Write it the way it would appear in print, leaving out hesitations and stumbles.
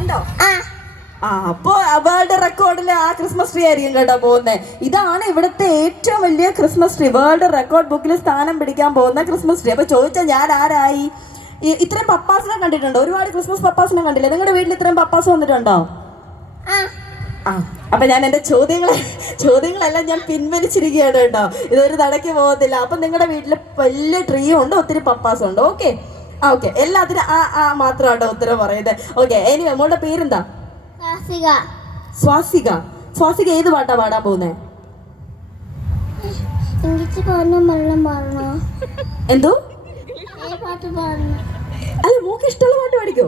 ഉണ്ടോ? അപ്പൊ വേൾഡ് റെക്കോർഡില് ആ ക്രിസ്മസ് ട്രീ ആയിരിക്കും കേട്ടോ പോകുന്നത്. ഇതാണ് ഇവിടുത്തെ ഏറ്റവും വലിയ ക്രിസ്മസ് ട്രീ, വേൾഡ് റെക്കോർഡ് ബുക്കിൽ സ്ഥാനം പിടിക്കാൻ പോകുന്ന ക്രിസ്മസ് ട്രീ. അപ്പൊ ചോദിച്ചാൽ ഞാൻ ആരായി? ഇത്രയും പപ്പാസിനെ കണ്ടിട്ടുണ്ടോ? ഒരുപാട് ക്രിസ്മസ് പപ്പാസിനെ കണ്ടില്ലേ? നിങ്ങളുടെ വീട്ടിൽ ഇത്രയും പപ്പാസ് വന്നിട്ടുണ്ടോ? അപ്പൊ ഞാൻ എന്റെ ചോദ്യങ്ങളെല്ലാം ഞാൻ പിൻവലിച്ചിരിക്കുകയാണ് കേട്ടോ. ഇതൊരു നടക്ക് പോകത്തില്ല. അപ്പൊ നിങ്ങളുടെ വീട്ടിൽ വലിയ ട്രീയും ഉണ്ട്, ഒത്തിരി പപ്പാസും ഉണ്ട്. ഓക്കെ ഓക്കെ, എല്ലാത്തിനും മാത്രമാട്ടോ ഉത്തരം പറയുന്നത്. ഓക്കെ, ഇനി നമ്മളുടെ പേരെന്താ? സ്വാസിക. സ്വാസിക ഏത് പാട്ടാ പാടാൻ പോകുന്നേ? എന്തോ? അല്ല, മോക്ക് ഇഷ്ടമുള്ള പാട്ട് പാടിക്കോ.